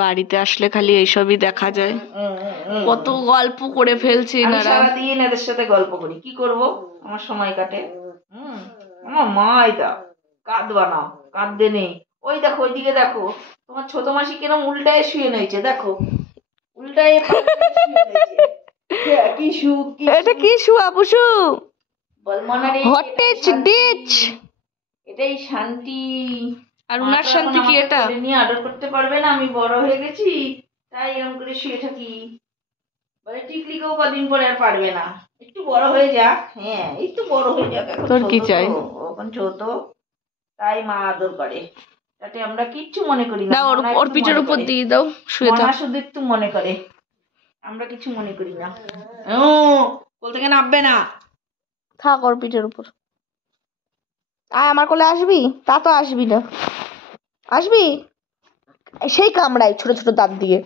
বাড়িতে আসলে খালি এইসবই দেখা যায়। কত গল্প করে ফেলছি আমি এনারা। সারাদিন এদের সাথে গল্প করি, কি করব, আমার সময় কাটে। আমার মা এটা কাঁদ বানাও, কাঁদতে নেই। ওই দেখো ওইদিকে দেখো, তোমার ছোট মাসি কিরম উল্টায় শুয়ে নেইছে, দেখো উল্টায় শুয়ে নেইছে। কি সুখ, এটা কি শু আপুসু? বলমনারে হটেজ ডিচ। এটাই শান্তি। আর উনার শান্তি কি এটা? নিয়ে অর্ডার করতে পারবে না, আমি বড় হয়ে গেছি তাই এরকম করে শুয়ে থাকি। বলে টিকলিকেও কদিন পরে আর পারবে না, একটু বড় হয়ে যাক। হ্যাঁ একটু বড় হয়ে যাক, এখন তোর কি ছোট চাই? তো, এখন ছোট, তাই মা আদর করে, তাতে আমরা কিচ্ছু মনে করি না। না, ওর পিঠের উপর দিয়ে দাও, শুয়ে থাক। মনা শুধু একটু মনে করে, আমরা কিছু মনে করি না। ও বলতে কেন নাববে না, থাক ওর পিঠের উপর। আয় আমার কোলে আসবি? তা তো আসবি না। আসবি? সেই কামড়াই ছোট ছোট দাঁত দিয়ে।